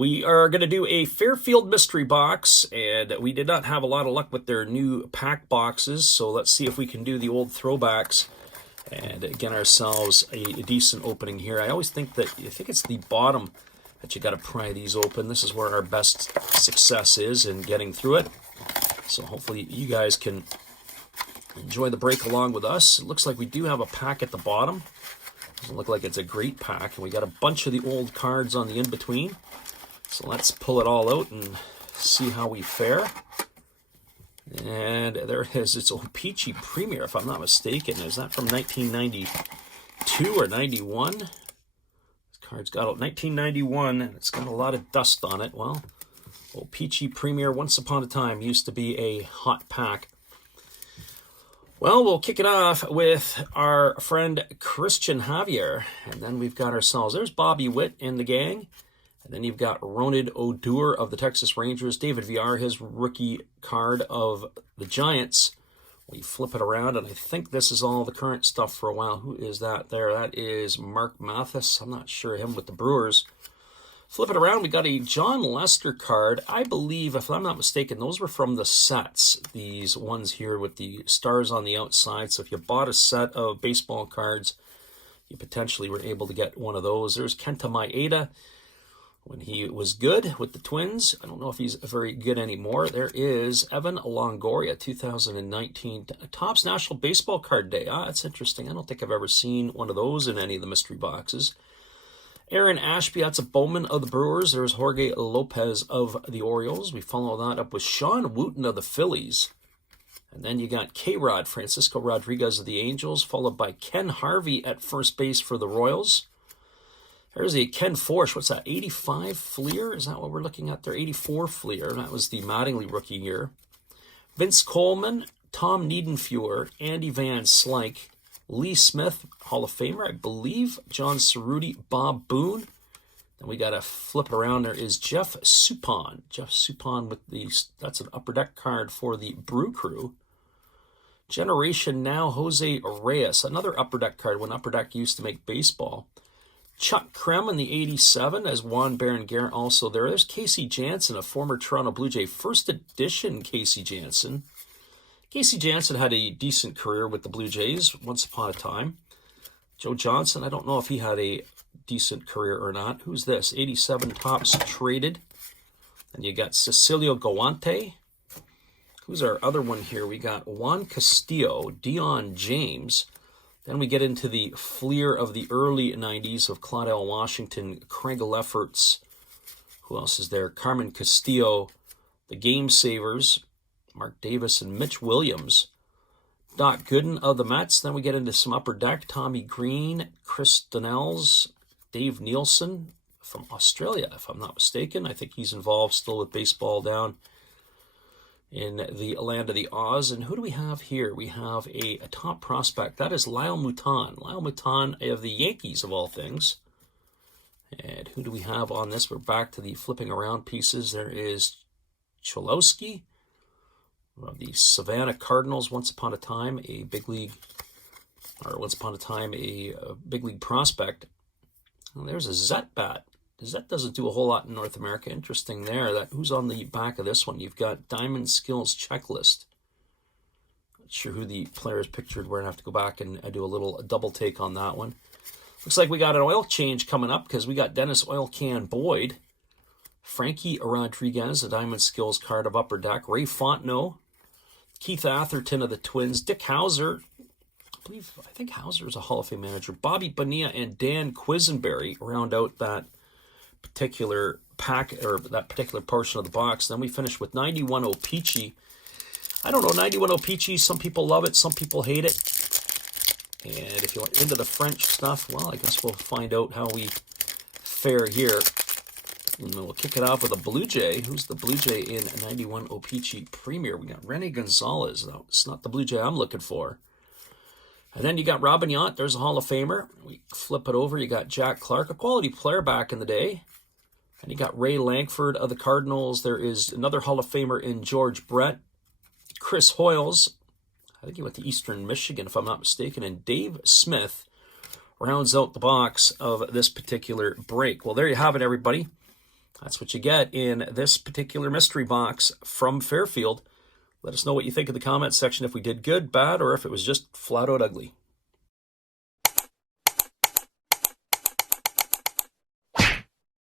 We are going to do a Fairfield mystery box, and we did not have a lot of luck with their new pack boxes, so let's see if we can do the old throwbacks and get ourselves a decent opening here. I always think it's the bottom that you got to pry these open. This is where our best success is in getting through it. So hopefully you guys can enjoy the break along with us. It looks like we do have a pack at the bottom. Doesn't look like it's a great pack, and we got a bunch of the old cards on the in-between. So let's pull it all out and see how we fare. And there it is. It's O-Pee-Chee Premier, if I'm not mistaken. Is that from 1992 or 91? This card's got 1991, and it's got a lot of dust on it. Well, O-Pee-Chee Premier, once upon a time, used to be a hot pack. Well, we'll kick it off with our friend Christian Javier. And then we've got ourselves, there's Bobby Witt and the gang. And then you've got Ronald Odor of the Texas Rangers. David Villar, his rookie card of the Giants. We flip it around, and I think this is all the current stuff for a while. Who is that there? That is Mark Mathis. I'm not sure, him with the Brewers. Flip it around, we got a John Lester card. I believe, if I'm not mistaken, those were from the sets. These ones here with the stars on the outside. So if you bought a set of baseball cards, you potentially were able to get one of those. There's Kenta Maeda when he was good with the Twins. I don't know if he's very good anymore. There is Evan Longoria, 2019 Topps National Baseball Card Day. That's interesting. I don't think I've ever seen one of those in any of the mystery boxes. Aaron Ashby, that's a Bowman of the Brewers. There's Jorge Lopez of the Orioles. We follow that up with Sean Wooten of the Phillies. And then you got K-Rod, Francisco Rodriguez of the Angels, followed by Ken Harvey at first base for the Royals. There's a Ken Forsch. What's that, 85 Fleer? Is that what we're looking at there? 84 Fleer. That was the Mattingly rookie year. Vince Coleman, Tom Niedenfuer, Andy Van Slyke, Lee Smith, Hall of Famer, I believe. John Cerruti, Bob Boone. Then we got to flip it around. There is Jeff Suppan. Jeff Suppan with that's an Upper Deck card for the Brew Crew. Generation Now, Jose Reyes, another Upper Deck card when Upper Deck used to make baseball. Chuck Krem in the 87 as Juan Baron Garrett also there. There's Casey Janssen, a former Toronto Blue Jay. First edition Casey Janssen. Casey Janssen had a decent career with the Blue Jays once upon a time. Joe Johnson, I don't know if he had a decent career or not. Who's this? 87 Topps Traded. And you got Cecilio Guante. Who's our other one here? We got Juan Castillo, Dion James. Then we get into the Fleer of the early 90s of Claudel Washington, Craig Lefferts. Who else is there? Carmen Castillo, the Game Savers, Mark Davis and Mitch Williams. Doc Gooden of the Mets. Then we get into some Upper Deck. Tommy Green, Chris Donnells, Dave Nielsen from Australia, if I'm not mistaken. I think he's involved still with baseball down in the land of the Oz. And who do we have here? We have a top prospect. That is Lyle Mouton. Lyle Mouton of the Yankees, of all things. And who do we have on this? We're back to the flipping around pieces. There is Cholowski of the Savannah Cardinals. Once upon a time, a big league prospect. Well, there's a Zet bat. Zet doesn't do a whole lot in North America. Interesting there. Who's on the back of this one? You've got Diamond Skills Checklist. Not sure who the player is pictured. We're going to have to go back and do a little double take on that one. Looks like we got an oil change coming up because we got Dennis Oil Can Boyd, Frankie Rodriguez, a Diamond Skills card of Upper Deck, Ray Fontenot, Keith Atherton of the Twins, Dick Hauser, I think Hauser is a Hall of Fame manager, Bobby Bonilla and Dan Quisenberry round out that particular pack, or that particular portion of the box. Then we finish with 91 O-Pee-Chee. I don't know, 91 O-Pee-Chee, some people love it, some people hate it. And if you're into the French stuff, well, I guess we'll find out how we fare here. And we'll kick it off with a Blue Jay. Who's the Blue Jay in 91 O-Pee-Chee Premier? We got Rene Gonzalez. No, it's not the Blue Jay I'm looking for. And then you got Robin Yount. There's a Hall of Famer. We flip it over. You got Jack Clark, a quality player back in the day. And you got Ray Langford of the Cardinals. There is another Hall of Famer in George Brett. Chris Hoyles. I think he went to Eastern Michigan, if I'm not mistaken. And Dave Smith rounds out the box of this particular break. Well, there you have it, everybody. That's what you get in this particular mystery box from Fairfield. Let us know what you think in the comments section, if we did good, bad, or if it was just flat out ugly.